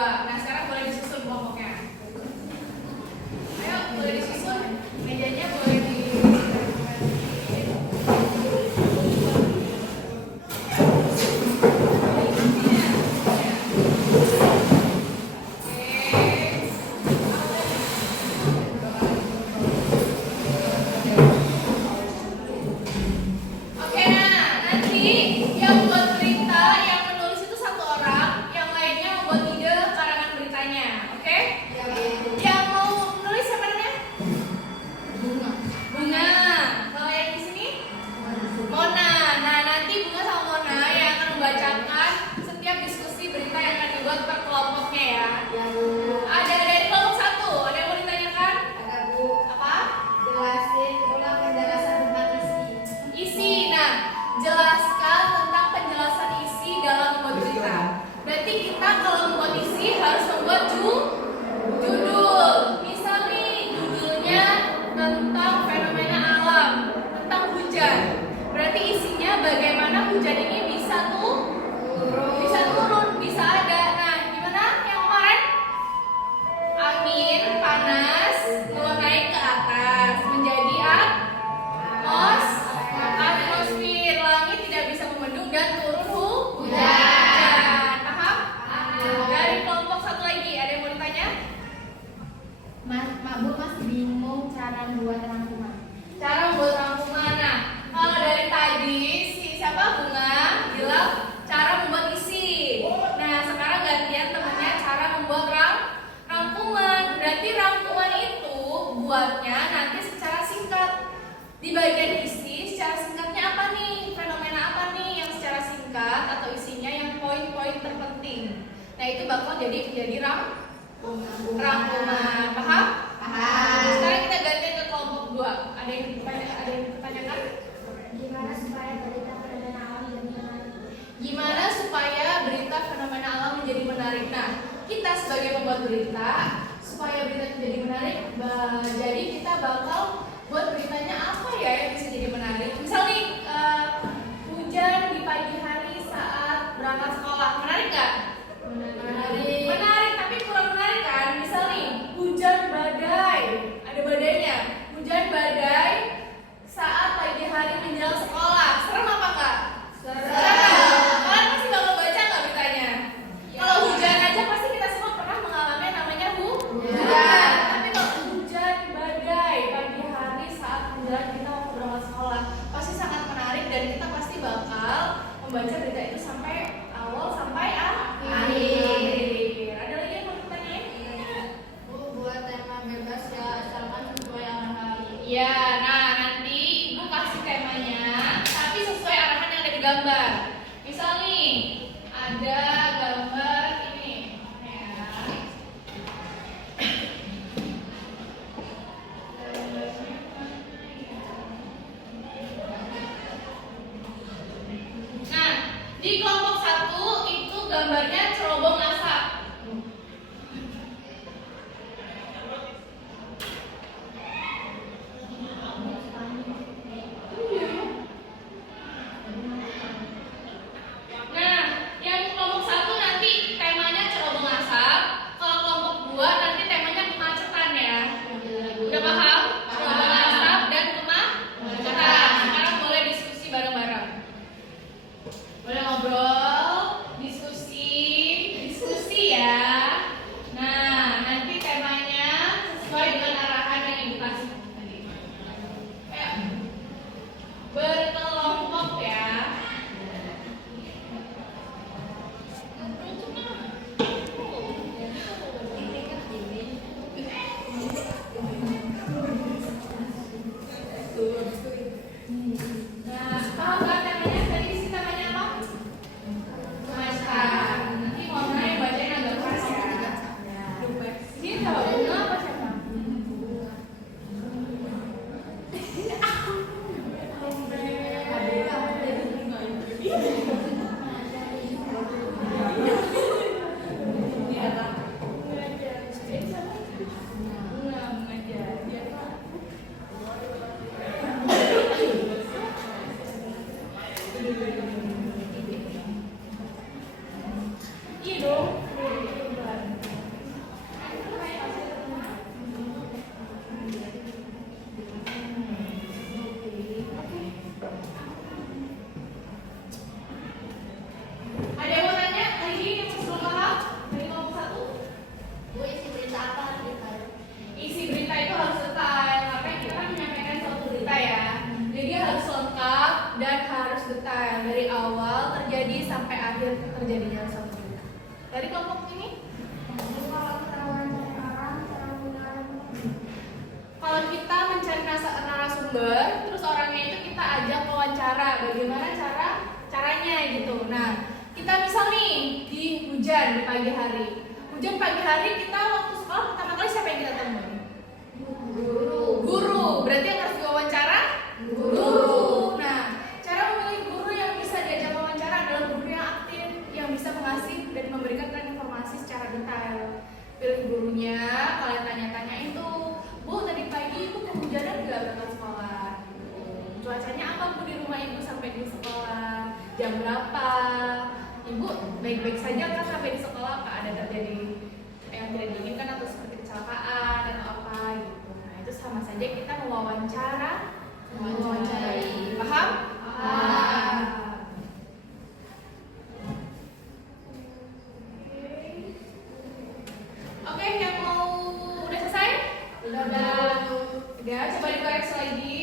2. Nah, sekarang boleh disusun kelompoknya. Ayo, boleh disusun. Mejanya boleh di di bagian isi secara singkatnya apa nih, fenomena apa nih yang secara singkat atau isinya yang poin-poin terpenting. Nah itu bakal jadi rangkuman. Paham? Paham. Sekarang kita gantian ke kelompok 2. Ada yang dipertanyakan? Gimana supaya berita fenomena alam menjadi menarik? Gimana supaya berita fenomena alam menjadi menarik? Nah, kita sebagai pembuat berita, supaya berita menjadi menarik, jadi kita bakal buat beritanya apa ya yang bisa jadi menarik. Misal nih, hujan di pagi hari saat berangkat sekolah, menarik nggak? Menarik. Menarik, tapi kurang menarik kan? Misal nih, hujan badai, ada badainya. Hujan badai saat pagi hari menjelang sekolah, serem apa enggak? Serem. Kalian pasti bakal baca nggak beritanya? Kalau hujan aja pasti kita semua pernah mengalami namanya hujan. Tapi kalau hujan badai pagi hari saat menjelang kita waktu berangkat sekolah, pasti sangat menarik. narasumber, terus orangnya itu kita ajak wawancara, bagaimana caranya gitu. Nah, kita misal nih di hujan di pagi hari. Hujan pagi hari kita waktu sekolah pertama kali siapa yang kita temui? Guru. Berarti yang harus diwawancara? Guru. Nah, cara memilih guru yang bisa diajak wawancara adalah guru yang aktif, yang bisa mengasih dan memberikan informasi secara detail. Pilih gurunya, kalian tanya-tanyain tuh, Bu, tadi pagi Ibu kehujanan nggak berangkat sekolah? Cuacanya apa Bu di rumah Ibu sampai di sekolah? Jam berapa? Ibu baik-baik saja kan sampai di sekolah? Apa ada terjadi yang tidak diinginkan atau seperti kecelakaan atau apa gitu? Nah, itu sama saja kita mewawancarai. Paham? Oke, yang mau udah selesai? Udah, coba dikoreksi lagi.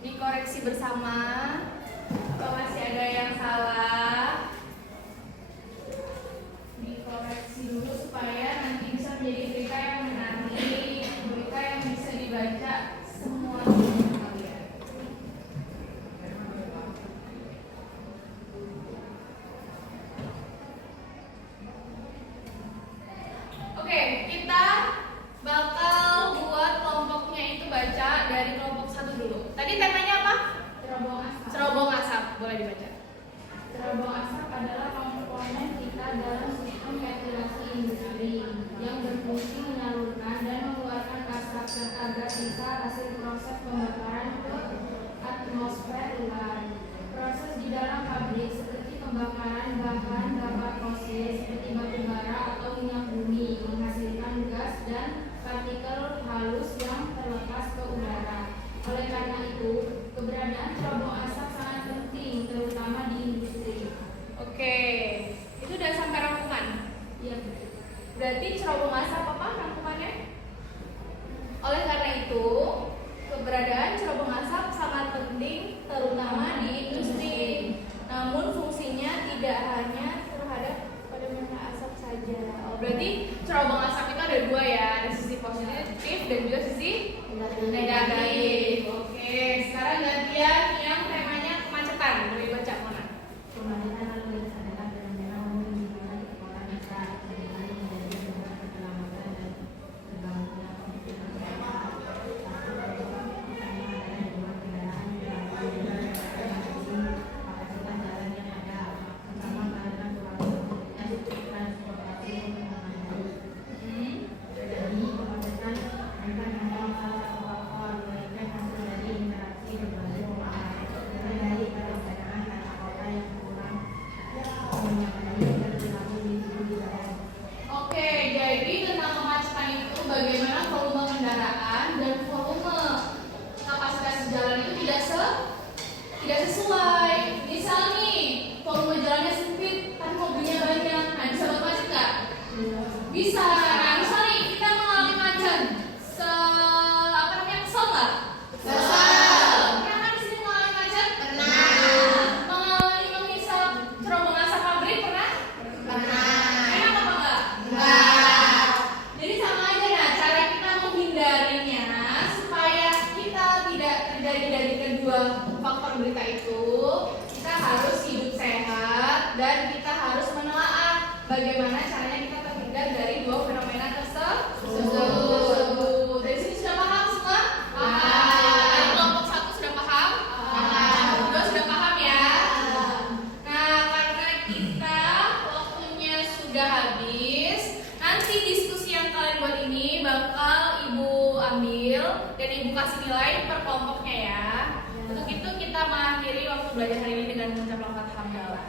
Dikoreksi bersama. Apa masih ada yang salah? Dikoreksi dulu supaya nanti bisa menjadi berita yang menarik, berita yang bisa dibaca semua kalian. Oke, kita bakal buat kelompoknya itu baca dari kelompok 1 dulu. Tadi temanya apa? Cerobong asap. Boleh dibaca. Cerobong asap adalah komponen kita dalam sistem ventilasi industri yang berfungsi menyalurkan dan mengeluarkan asap agar sisa hasil proses pembakaran ke atmosfer luar. Proses di dalam pabrik seperti pembakaran bahan bakar fosil seperti batu bara atau minyak bumi menghasilkan gas dan partikel halus yang terlepas ke udara. Oleh karena itu, keberadaan cerobong asap sangat penting, terutama di industri. Oke, itu udah sampai rangkuman. Iya. Berarti cerobong asap apa rangkumannya? Oleh karena itu, keberadaan cerobong asap sangat penting, terutama di industri. Namun fungsinya tidak hanya terhadap fenomena asap saja. Berarti cerobong asap itu ada 2 ya, ada sisi positif dan juga sisi negatif. Oke, sekarang gantian yang temanya kemacetan. Boleh baca mana? Kemacetan lalu lintas adalah fenomena umum di mana kota besar seringkali menjadi penyebab keselamatan dan terganggunya aktivitas kapasitas jalan yang ada, pertama karena kurang transportasi yang memadai. Jadi kemacetan bukan hanya salah satu faktor, melainkan hasil dari interaksi berbagai pemahaman, mulai dari perencanaan tata kota yang kurang menyadari dan perilaku individu di dalam. Oke, jadi tentang kemacetan itu bagaimana volume kendaraan dan volume kapasitas jalan itu tidak sesuai. Misal nih, volume jalannya sempit tapi mobilnya banyak. Nah, bisa buat macet nggak? Bisa. Nah, misal nih kita mengalami macet, kesel nggak? Kesel. Pernah kan di sini mengalami macet? Pernah. Mengalami menghisap cerobong asap pabrik pernah? Enak apa enggak? Enggak. Jadi sama aja. Nah, cara kita menghindarinya supaya kita tidak terjadi dari kedua faktor berita itu, kita harus hidup sehat dan kita harus menelaah bagaimana caranya kita terhindar dari 2 fenomena tersebut. Dari sini sudah paham semua? Paham. Kelompok 1 sudah paham? Paham. 2 sudah paham ya? Nah, karena kita waktunya sudah habis, nanti diskusi yang kalian buat ini bakal Ibu ambil dan Ibu kasih nilai per kelompoknya ya. Untuk itu kita mengakhiri waktu belajar hari ini dengan mengucap lafaz hamdalah.